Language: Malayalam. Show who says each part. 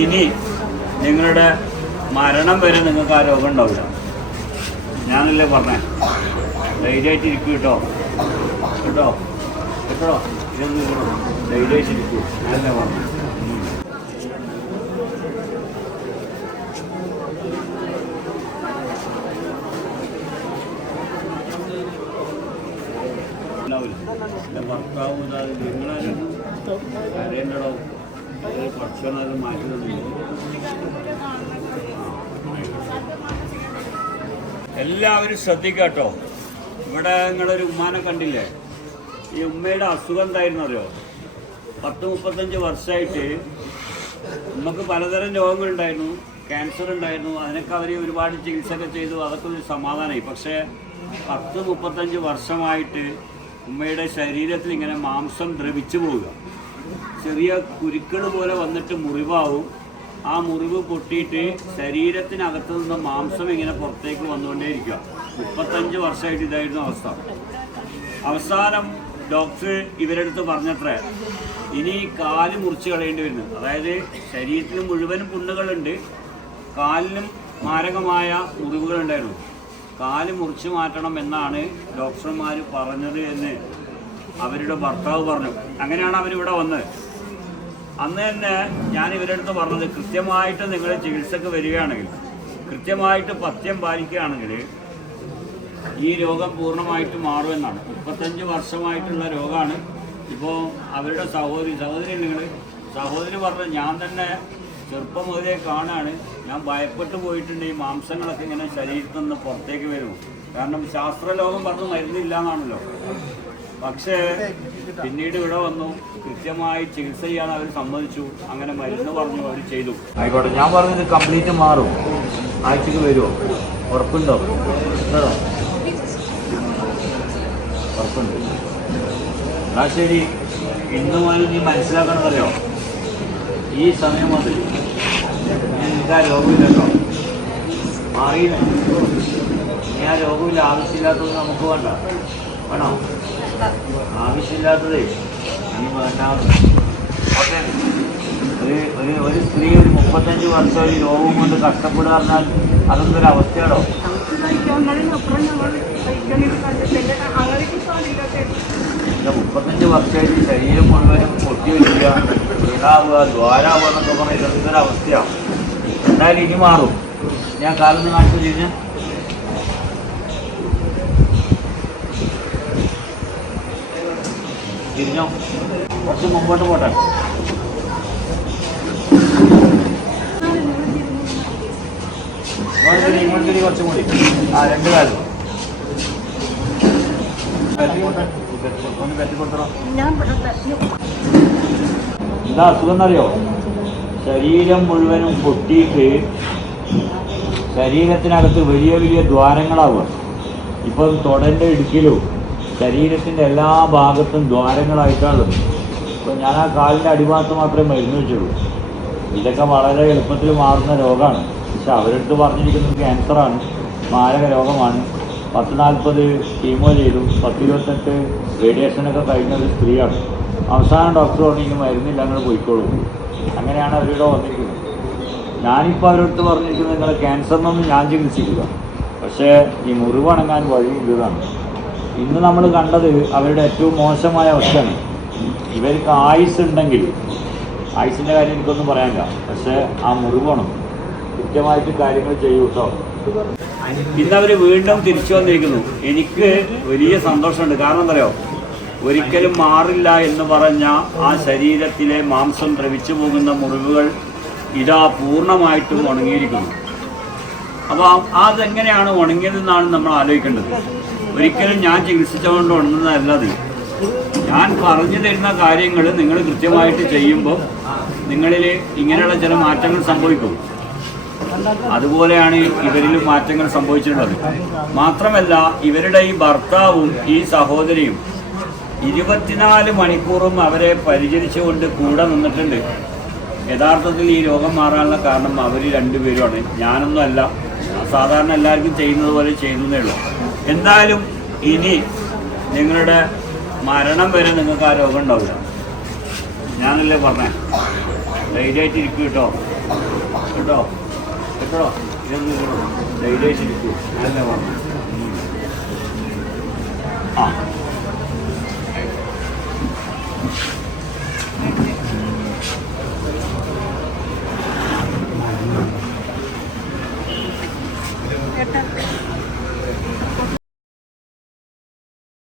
Speaker 1: ഇനി നിങ്ങളുടെ മരണം വരെ നിങ്ങൾക്ക് ആ രോഗം ഉണ്ടാവില്ല. ഞാനല്ലേ പറഞ്ഞേ? ധൈര്യമായിട്ട് ഇരിക്കും കേട്ടോ. കേട്ടോ? കേട്ടോ? ഇതൊന്നും ധൈര്യമായിട്ട് ഇരിക്കൂ. ഞാനല്ലേ പറഞ്ഞു? ഭർത്താവ് നിങ്ങളാരും? കരയേണ്ടടോ എല്ലാവരും ശ്രദ്ധിക്കാട്ടോ. ഇവിടെ നിങ്ങളൊരു ഉമ്മാനെ കണ്ടില്ലേ? ഈ ഉമ്മയുടെ അസുഖം എന്തായിരുന്നു അറിയോ പത്ത് മുപ്പത്തഞ്ച് വർഷമായിട്ട് നമുക്ക് പലതരം രോഗങ്ങളുണ്ടായിരുന്നു. ക്യാൻസർ ഉണ്ടായിരുന്നു. അതിനൊക്കെ അവർ ഒരുപാട് ചികിത്സയൊക്കെ ചെയ്തു. അതൊക്കെ ഒരു സമാധാനമായി. പക്ഷേ പത്ത് മുപ്പത്തഞ്ച് വർഷമായിട്ട് ഉമ്മയുടെ ശരീരത്തിൽ ഇങ്ങനെ മാംസം ദ്രവിച്ചു പോവുക. ചെറിയ കുരുക്കൾ പോലെ വന്നിട്ട് മുറിവാവും. ആ മുറിവ് പൊട്ടിയിട്ട് ശരീരത്തിനകത്ത് നിന്ന് മാംസം ഇങ്ങനെ പുറത്തേക്ക് വന്നുകൊണ്ടേയിരിക്കുക മുപ്പത്തഞ്ച് വർഷമായിട്ട് ഇതായിരുന്നു അവസ്ഥ. അവസാനം ഡോക്ടർ ഇവരെടുത്ത് പറഞ്ഞത്രേ ഇനി കാൽ മുറിച്ച് കളയേണ്ടി വരുന്നു. അതായത് ശരീരത്തിന് മുഴുവനും പുണ്ണുകളുണ്ട് കാലിനും മാരകമായ മുറിവുകളുണ്ടായിരുന്നു. കാൽ മുറിച്ച് മാറ്റണം എന്നാണ് ഡോക്ടർമാർ പറഞ്ഞത് എന്ന് അവരുടെ ഭർത്താവ് പറഞ്ഞു. അങ്ങനെയാണ് അവരിവിടെ വന്നത്. അന്ന് തന്നെ ഞാൻ ഇവരടുത്ത് പറഞ്ഞത് കൃത്യമായിട്ട് നിങ്ങൾ ചികിത്സക്ക് വരികയാണെങ്കിൽ കൃത്യമായിട്ട് പഥ്യം പാലിക്കുകയാണെങ്കിൽ ഈ രോഗം പൂർണമായിട്ട് മാറുമെന്നാണ്. മുപ്പത്തഞ്ച് വർഷമായിട്ടുള്ള രോഗമാണ്. ഇപ്പോൾ അവരുടെ സഹോദരി സഹോദരി നിങ്ങൾ സഹോദരി പറഞ്ഞത് ഞാൻ തന്നെ ചെറുപ്പം മുതലേ കാണാണ് ഞാൻ ഭയപ്പെട്ടു പോയിട്ടുണ്ട്. ഈ മാംസങ്ങളൊക്കെ ഇങ്ങനെ ശരീരത്തിൽ നിന്ന് പുറത്തേക്ക് വരും കാരണം ശാസ്ത്രലോകം പറഞ്ഞ് മരുന്നില്ല എന്നാണല്ലോ. പക്ഷേ പിന്നീട് ഇവിടെ വന്നു. കൃത്യമായി ചികിത്സ ചെയ്യാൻ അവർ സമ്മതിച്ചു. അങ്ങനെ മരുന്ന് പറഞ്ഞു അവർ ചെയ്തു. ആയിക്കോട്ടെ ഞാൻ പറഞ്ഞത് കംപ്ലീറ്റ് മാറും. ആഴ്ചക്ക് വരുമോ ഉറപ്പുണ്ടോ? ഉറപ്പുണ്ട്. എന്നാ ശരി. ഇന്ന് മുതൽ നീ മനസ്സിലാക്കണമെന്നറിയോ ഈ സമയം മുതൽ ഞാൻ ആ രോഗമില്ലല്ലോ. മാറിയില്ല. ഞാൻ രോഗമില്ല ആവശ്യമില്ലാത്തത് നമുക്ക് വേണ്ട. വേണോ? ആവശ്യമില്ലാത്തതേ. ഓക്കെ ഒരു ഒരു ഒരു സ്ത്രീ ഒരു മുപ്പത്തഞ്ച് വർഷം ഒരു രോഗം കൊണ്ട് കഷ്ടപ്പെടുക പറഞ്ഞാൽ അതൊന്നും ഒരു അവസ്ഥയാണോ? മുപ്പത്തഞ്ച് വർഷമായിട്ട് ശരീരം മുഴുവനും പൊട്ടി വരിക വീണാവുക ദ്വാരാവുക എന്നൊക്കെ പറഞ്ഞാൽ ഇതൊരു അവസ്ഥയാണ്. എന്തായാലും ഇനി മാറും. ഞാൻ കാലൊന്ന് കാണിച്ചു കഴിഞ്ഞാൽ തിരിഞ്ഞോ? കുറച്ച് മുമ്പോട്ട് പോട്ടെ. കൂടി. ആ രണ്ട് കാലം. എന്താ അസുഖം എന്നറിയോ? ശരീരം മുഴുവനും പൊട്ടിയിട്ട് ശരീരത്തിനകത്ത് വലിയ വലിയ ദ്വാരങ്ങളാവുക. ഇപ്പം തൊടന്റെ ഇടുക്കിലും ശരീരത്തിന്റെ എല്ലാ ഭാഗത്തും ദ്വാരങ്ങളായിട്ടാണ് അപ്പോൾ ഞാൻ ആ കാലിന്റെ അടിഭാഗത്ത് മാത്രമേ മരുന്ന് വെച്ചുള്ളൂ. ഇതൊക്കെ വളരെ എളുപ്പത്തിൽ മാറുന്ന രോഗമാണ്. പക്ഷെ അവരെടുത്ത് പറഞ്ഞിരിക്കുന്നത് ക്യാൻസറാണ്. മാരക രോഗമാണ്. പത്ത് നാൽപ്പത് കീമോ ചെയ്തു. പത്തിരുപത്തെട്ട് റേഡിയേഷനൊക്കെ കഴിഞ്ഞ ഒരു സ്ത്രീയാണ്. അവസാനം ഡോക്ടർ പറഞ്ഞിരിക്കും മരുന്നില്ല നിങ്ങൾ പോയിക്കോളൂ. അങ്ങനെയാണ് അവരിവിടെ വന്നിരിക്കുന്നത്. ഞാനിപ്പോൾ അവരടുത്ത് പറഞ്ഞിരിക്കുന്നത് നിങ്ങൾ ക്യാൻസറിനൊന്നും ഞാൻ ചികിത്സിക്കുക പക്ഷേ ഈ മുറിവണങ്ങാൻ വഴിയില്ലതാണ്. ഇന്ന് നമ്മൾ കണ്ടത് അവരുടെ ഏറ്റവും മോശമായ അവസ്ഥയാണ്. ഇവർക്ക് ആയുസ് ഉണ്ടെങ്കിൽ ആയുസിന്റെ കാര്യം എനിക്കൊന്നും പറയാനില്ല. പക്ഷേ ആ മുറിവണം. കൃത്യമായിട്ട് കാര്യങ്ങൾ ചെയ്യൂ ഇന്ന് അവർ വീണ്ടും തിരിച്ചു വന്നിരിക്കുന്നു. എനിക്ക് വലിയ സന്തോഷമുണ്ട്. കാരണം എന്തറിയോ ഒരിക്കലും മാറില്ല എന്ന് പറഞ്ഞ ആ ശരീരത്തിലെ മാംസം ദ്രവിച്ചു പോകുന്ന മുറിവുകൾ ഇതാ പൂർണമായിട്ടും ഉണങ്ങിയിരിക്കുന്നു. അപ്പോൾ അതെങ്ങനെയാണ് ഉണങ്ങിയതെന്നാണ് നമ്മൾ ആലോചിക്കേണ്ടത്. ഒരിക്കലും ഞാൻ ചികിത്സിച്ചുകൊണ്ട് ഉണ്ടെന്നല്ല അത് ഞാൻ പറഞ്ഞു തരുന്ന കാര്യങ്ങൾ നിങ്ങൾ കൃത്യമായിട്ട് ചെയ്യുമ്പോൾ നിങ്ങളിൽ ഇങ്ങനെയുള്ള ചില മാറ്റങ്ങൾ സംഭവിക്കും. അതുപോലെയാണ് ഇവരിലും മാറ്റങ്ങൾ സംഭവിച്ചിട്ടുള്ളത്. മാത്രമല്ല ഇവരുടെ ഈ ഭർത്താവും ഈ സഹോദരിയും ഇരുപത്തിനാല് മണിക്കൂറും അവരെ പരിചരിച്ചുകൊണ്ട് കൂടെ നിന്നിട്ടുണ്ട്. യഥാർത്ഥത്തിൽ ഈ രോഗം മാറാനുള്ള കാരണം അവർ രണ്ടുപേരുമാണ്. ഞാനൊന്നും അല്ല സാധാരണ എല്ലാവർക്കും ചെയ്യുന്നത് പോലെ ചെയ്യുന്നതേ ഉള്ളൂ. എന്തായാലും ഇനി നിങ്ങളുടെ മരണം വരെ നിങ്ങൾക്ക് ആ രോഗം ഉണ്ടാവില്ല. ഞാനല്ലേ പറഞ്ഞേ? ധൈര്യമായിട്ട് ഇരിക്കും കേട്ടോ. കേട്ടോ? കേട്ടോ? ഇതൊന്നും ധൈര്യമായിട്ട് ഇരിക്കൂ. ഞാനല്ലേ പറഞ്ഞേ? ആ.